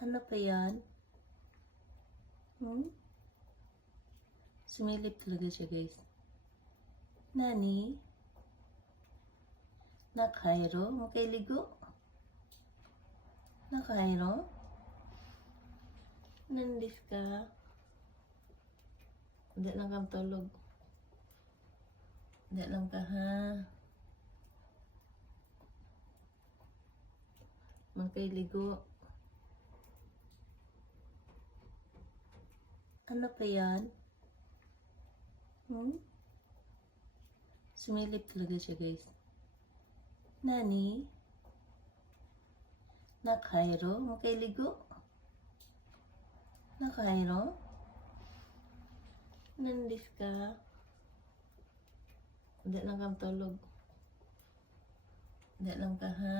Ano pa yan? Sumilip talaga siya, guys. Nani? Nakairo? Makailigo? Nakairo? Nandis ka? Hindi lang kang tulog. Hindi lang ka, ha? Makailigo. Ano pa yan? Sumilip talaga siya, guys. Nani? Nakairo? Makailigo? Nakairo? Nandis ka? Hindi lang kang tulog. Hindi lang ka, ha?